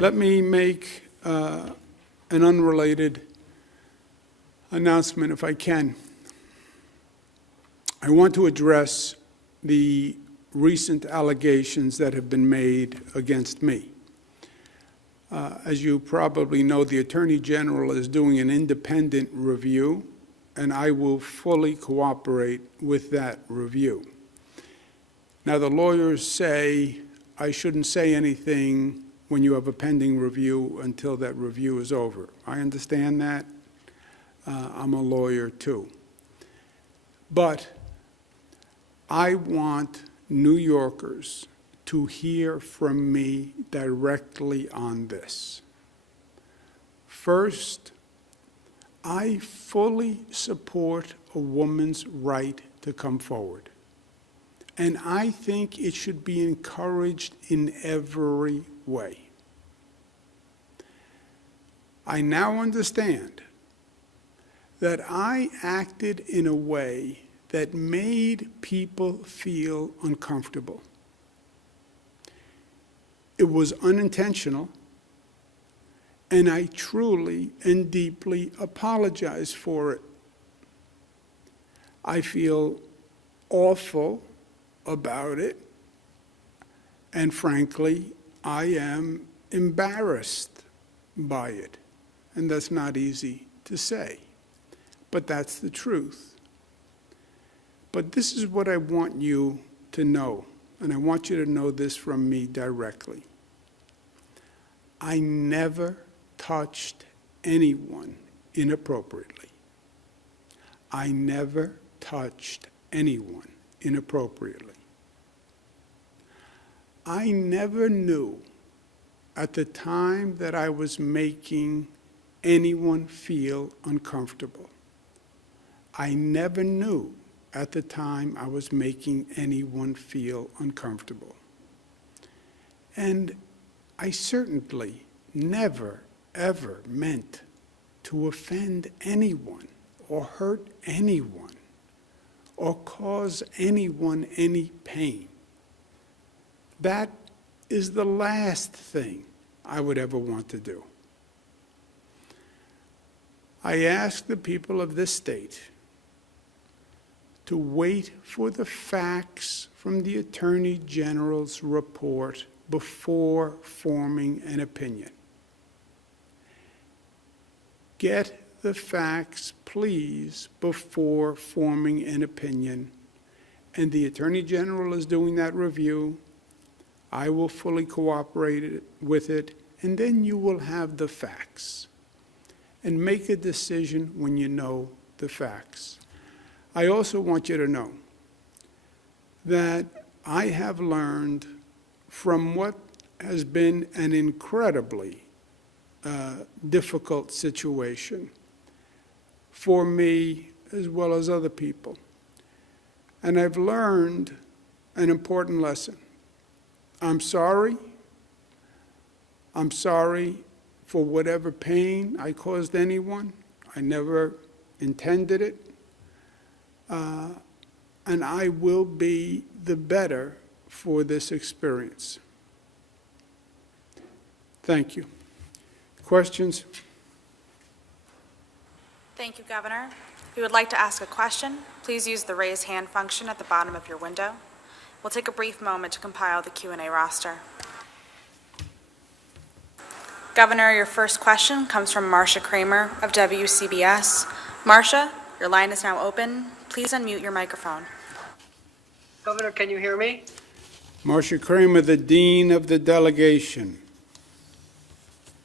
Let me make an unrelated announcement, if I can. I want to address the recent allegations that have been made against me. As you probably know, the Attorney General is doing an independent review, and I will fully cooperate with that review. Now, the lawyers say I shouldn't say anything when you have a pending review until that review is over. I understand that. I'm a lawyer too. But I want New Yorkers to hear from me directly on this. First, I fully support a woman's right to come forward. And I think it should be encouraged in every way. I now understand that I acted in a way that made people feel uncomfortable. It was unintentional, and I truly and deeply apologize for it. I feel awful about it, and frankly, I am embarrassed by it, and that's not easy to say, but that's the truth. But this is what I want you to know, and I want you to know this from me directly. I never touched anyone inappropriately. I never touched anyone inappropriately. I never knew at the time that I was making anyone feel uncomfortable. I never knew at the time I was making anyone feel uncomfortable. And I certainly never, ever meant to offend anyone or hurt anyone or cause anyone any pain. That is the last thing I would ever want to do. I ask the people of this state to wait for the facts from the Attorney General's report before forming an opinion. Get the facts, please, before forming an opinion. And the Attorney General is doing that review. I will fully cooperate with it, and then you will have the facts. And make a decision when you know the facts. I also want you to know that I have learned from what has been an incredibly difficult situation for me as well as other people. And I've learned an important lesson. I'm sorry. I'm sorry for whatever pain I caused anyone. I never intended it. And I will be the better for this experience. Thank you. Questions? Thank you, Governor. If you would like to ask a question, please use the raise hand function at the bottom of your window. We'll take a brief moment to compile the Q&A roster. Governor, your first question comes from Marcia Kramer of WCBS. Marcia, your line is now open. Please unmute your microphone. Governor, can you hear me? Marcia Kramer, the Dean of the Delegation.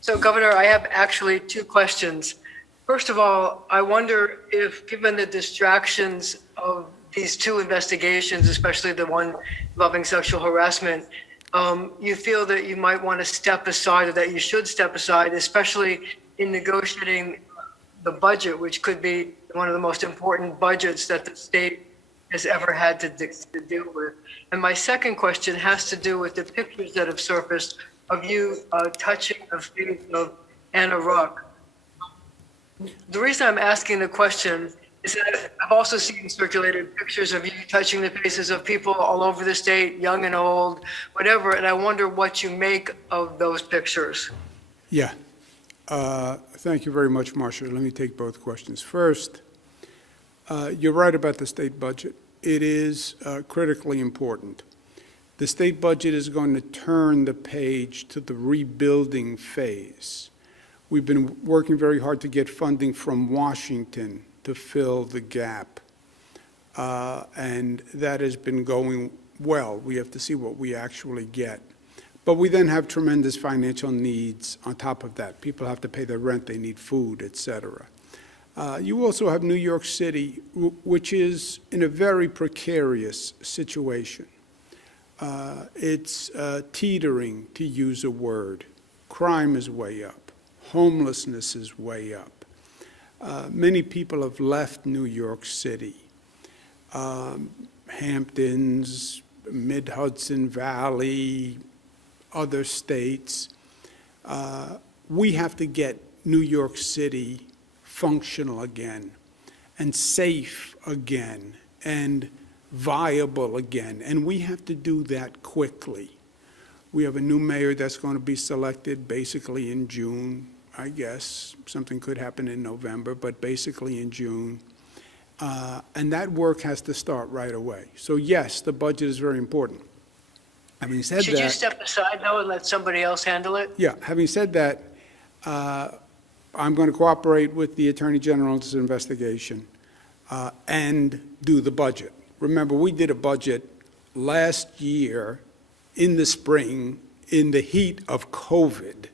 So, Governor, I have actually two questions. First of all, I wonder if, given the distractions of these two investigations, especially the one involving sexual harassment, you feel that you might want to step aside, or that you should step aside, especially in negotiating the budget, which could be one of the most important budgets that the state has ever had to deal with. And my second question has to do with the pictures that have surfaced of you touching the face of Anna Ruck. The reason I'm asking the question is that I've also seen circulated pictures of you touching the faces of people all over the state, young and old, whatever, and I wonder what you make of those pictures. Yeah. Thank you very much, Marcia. Let me take both questions. First, you're right about the state budget. It is critically important. The state budget is going to turn the page to the rebuilding phase. We've been working very hard to get funding from Washington to fill the gap, and that has been going well. We have to see what we actually get. But we then have tremendous financial needs on top of that. People have to pay their rent, they need food, et cetera. You also have New York City, which is in a very precarious situation. It's teetering, to use a word. Crime is way up. Homelessness is way up. Many people have left New York City. Hamptons, Mid-Hudson Valley, other states. We have to get New York City functional again, and safe again, and viable again, and we have to do that quickly. We have a new mayor that's going to be selected basically in June, I guess. Something could happen in November, but basically in June. And that work has to start right away. So yes, the budget is very important. Having said that— Should you step aside, though, and let somebody else handle it? Yeah, having said that, I'm going to cooperate with the Attorney General's investigation and do the budget. Remember, we did a budget last year in the spring in the heat of COVID,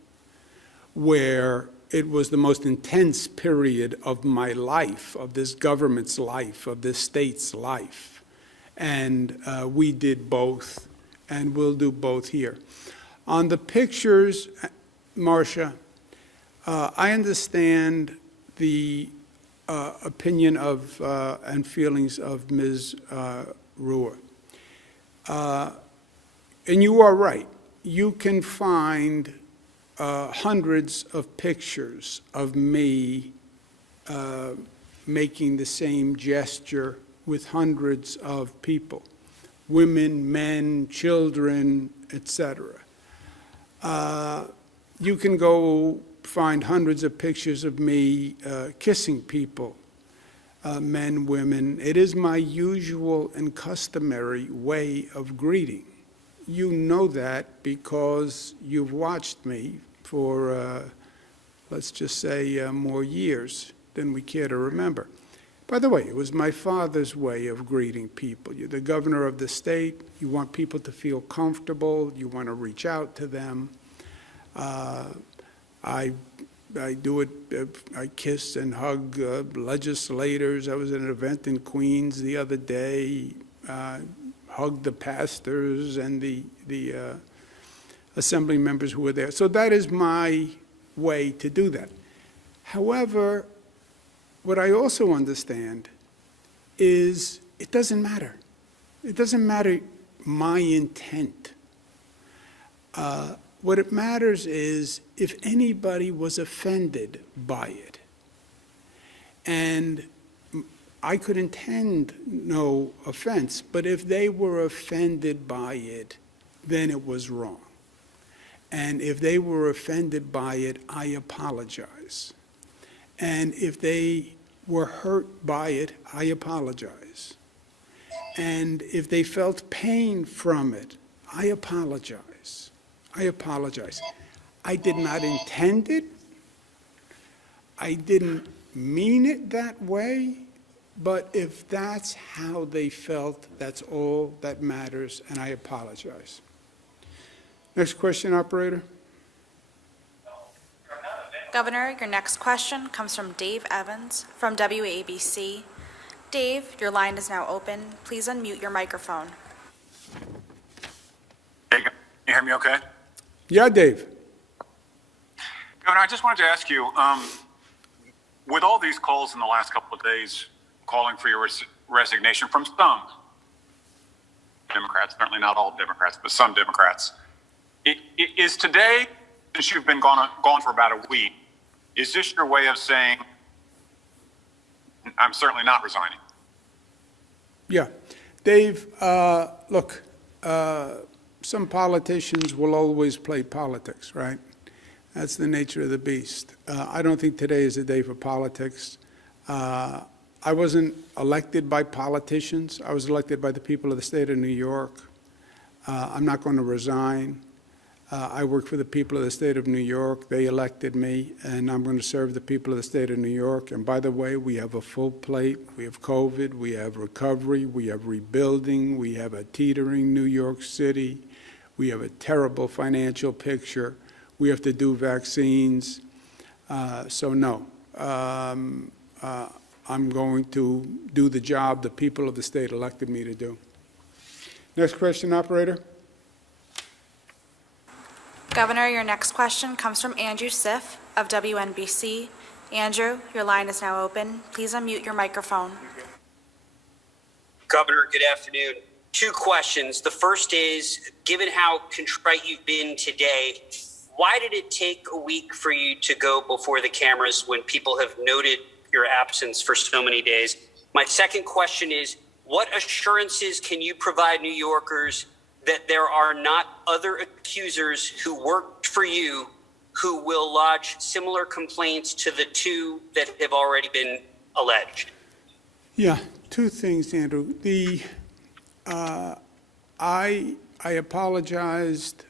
where it was the most intense period of my life, of this government's life, of this state's life. And we did both, and we'll do both here. On the pictures, Marcia, I understand the opinion of and feelings of Ms. Ruhr. And you are right. You can find hundreds of pictures of me making the same gesture with hundreds of people, women, men, children, etc. You can go find hundreds of pictures of me kissing people, men, women. It is my usual and customary way of greeting. You know that because you've watched me for, let's just say, more years than we care to remember. By the way, it was my father's way of greeting people. You're the governor of the state. You want people to feel comfortable. You want to reach out to them. I do it. I kiss and hug legislators. I was at an event in Queens the other day. Hugged the pastors and the assembly members who were there. So that is my way to do that. However, what I also understand is it doesn't matter. It doesn't matter my intent. What it matters is if anybody was offended by it. And I could intend no offense, but if they were offended by it, then it was wrong. And if they were offended by it, I apologize. And if they were hurt by it, I apologize. And if they felt pain from it, I apologize. I apologize. I did not intend it. I didn't mean it that way. But if that's how they felt, that's all that matters, and I apologize. Next question, operator. Governor, your next question comes from Dave Evans from WABC. Dave, your line is now open. Please unmute your microphone. Hey, can you hear me okay? Yeah, Dave. Governor, I just wanted to ask you, with all these calls in the last couple of days calling for your resignation from some Democrats, certainly not all Democrats, but some Democrats, is today, since you've been gone for about a week, is this your way of saying I'm certainly not resigning. Yeah. Dave, look, some politicians will always play politics, right? That's the nature of the beast. I don't think today is a day for politics. I wasn't elected by politicians. I was elected by the people of the state of New York. I'm not going to resign. I work for the people of the state of New York. They elected me, and I'm going to serve the people of the state of New York. And by the way, we have a full plate. We have COVID. We have recovery. We have rebuilding. We have a teetering New York City. We have a terrible financial picture. We have to do vaccines. So no, I'm going to do the job the people of the state elected me to do. Next question, operator. Governor, your next question comes from Andrew Siff of WNBC. Andrew, your line is now open. Please unmute your microphone. Governor, good afternoon. Two questions. The first is, given how contrite you've been today, why did it take a week for you to go before the cameras when people have noted your absence for so many days? My second question is, what assurances can you provide New Yorkers that there are not other accusers who worked for you who will lodge similar complaints to the two that have already been alleged? Yeah, two things, Andrew. I apologized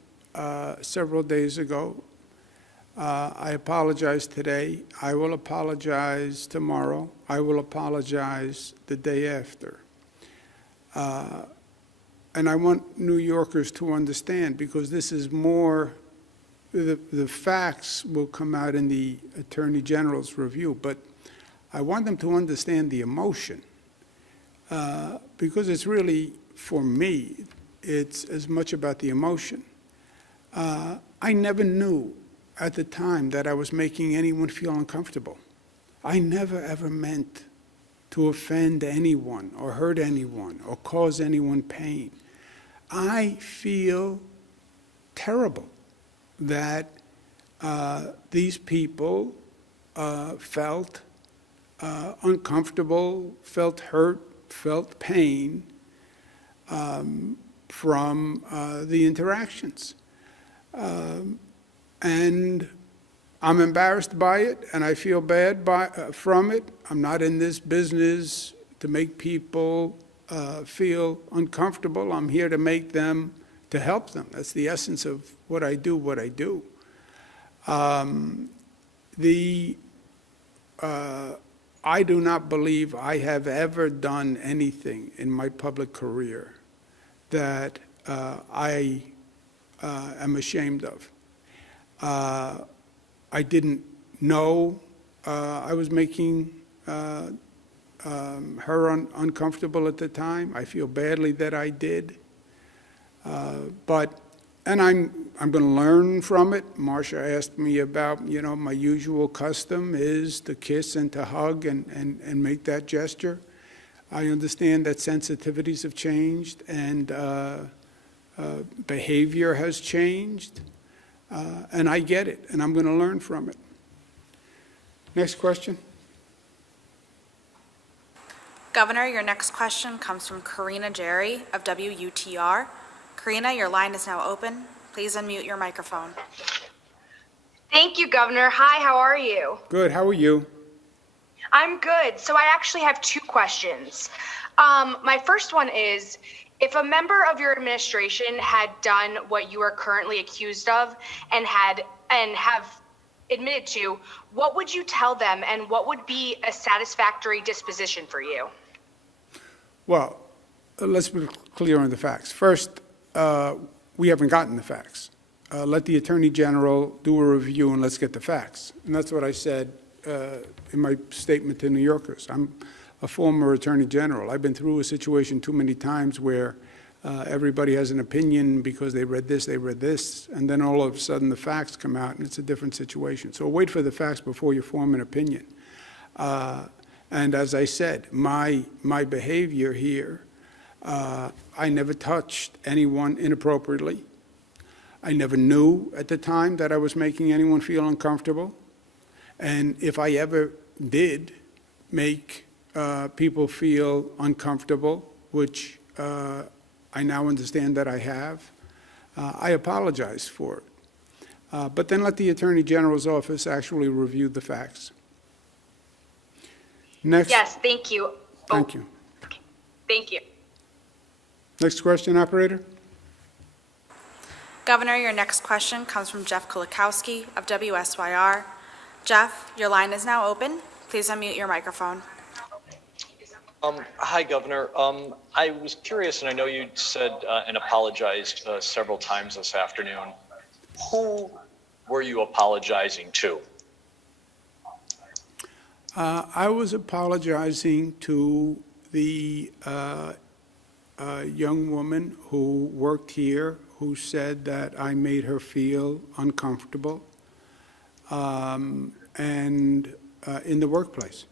several days ago. I apologized today. I will apologize tomorrow. I will apologize the day after. And I want New Yorkers to understand, because this is more, the facts will come out in the Attorney General's review, but I want them to understand the emotion, because it's really, for me, it's as much about the emotion. I never knew at the time that I was making anyone feel uncomfortable. I never, ever meant to offend anyone or hurt anyone or cause anyone pain. I feel terrible that these people felt uncomfortable, felt hurt, felt pain from the interactions. And I'm embarrassed by it, and I feel bad from it. I'm not in this business to make people feel uncomfortable. I'm here to help them. That's the essence of what I do. I do not believe I have ever done anything in my public career that I am ashamed of. I didn't know I was making her uncomfortable at the time. I feel badly that I did. And I'm going to learn from it. Marcia asked me about, my usual custom is to kiss and to hug and make that gesture. I understand that sensitivities have changed and behavior has changed. And I get it, and I'm going to learn from it. Next question. Governor, your next question comes from Karina Jerry of WUTR. Karina, your line is now open. Please unmute your microphone. Thank you, Governor. Hi, how are you? Good, how are you? I'm good. So I actually have two questions. My first one is, if a member of your administration had done what you are currently accused of and have admitted to, what would you tell them, and what would be a satisfactory disposition for you? Well, let's be clear on the facts. First, we haven't gotten the facts. Let the Attorney General do a review and let's get the facts. And that's what I said in my statement to New Yorkers. I'm a former Attorney General. I've been through a situation too many times where everybody has an opinion because they read this, and then all of a sudden the facts come out and it's a different situation. So wait for the facts before you form an opinion. And as I said, my behavior here, I never touched anyone inappropriately. I never knew at the time that I was making anyone feel uncomfortable. And if I ever did make people feel uncomfortable, which I now understand that I have, I apologize for it. But then let the Attorney General's office actually review the facts. Next. Yes, thank you. Thank you. Thank you. Next question, operator. Governor, your next question comes from Jeff Kulikowski of WSYR. Jeff, your line is now open. Please unmute your microphone. Hi, Governor. I was curious, and I know you said and apologized several times this afternoon. Who were you apologizing to? I was apologizing to the young woman who worked here, who said that I made her feel uncomfortable and in the workplace.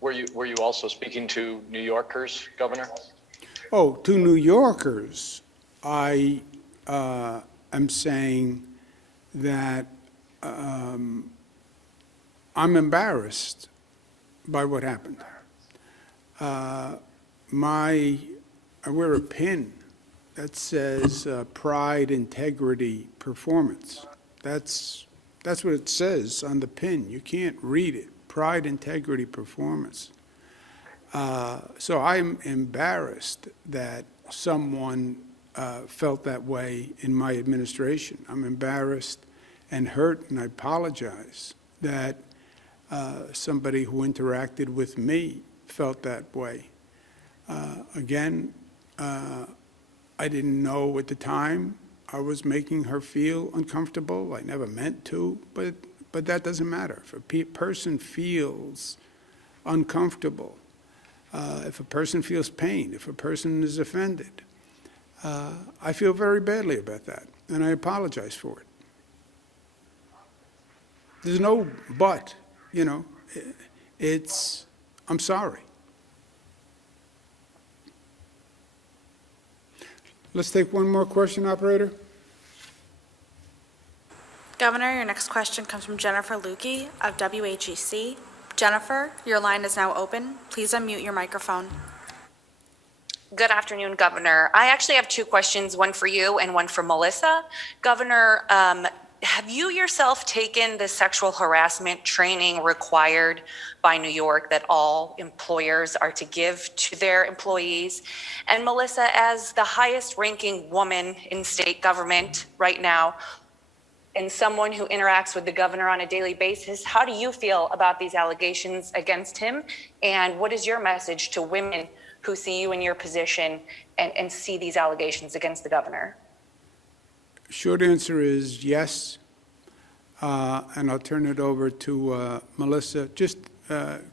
Were you also speaking to New Yorkers, Governor? Oh, to New Yorkers, I am saying that I'm embarrassed by what happened. I wear a pin that says pride, integrity, performance. That's what it says on the pin. You can't read it. Pride, integrity, performance. So I'm embarrassed that someone felt that way in my administration. I'm embarrassed and hurt, and I apologize that somebody who interacted with me felt that way. Again, I didn't know at the time I was making her feel uncomfortable. I never meant to, but that doesn't matter. If a person feels uncomfortable, if a person feels pain, if a person is offended, I feel very badly about that, and I apologize for it. There's no but, I'm sorry. Let's take one more question, operator. Governor, your next question comes from Jennifer Lukey of WHEC. Jennifer, your line is now open. Please unmute your microphone. Good afternoon, Governor. I actually have two questions, one for you and one for Melissa. Governor, have you yourself taken the sexual harassment training required by New York that all employers are to give to their employees? And Melissa, as the highest ranking woman in state government right now, and someone who interacts with the governor on a daily basis, how do you feel about these allegations against him? And what is your message to women who see you in your position and see these allegations against the governor? Short answer is yes, and I'll turn it over to Melissa. Just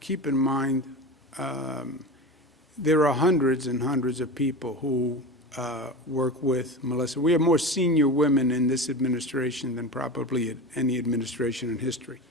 keep in mind, there are hundreds and hundreds of people who work with Melissa. We have more senior women in this administration than probably any administration in history.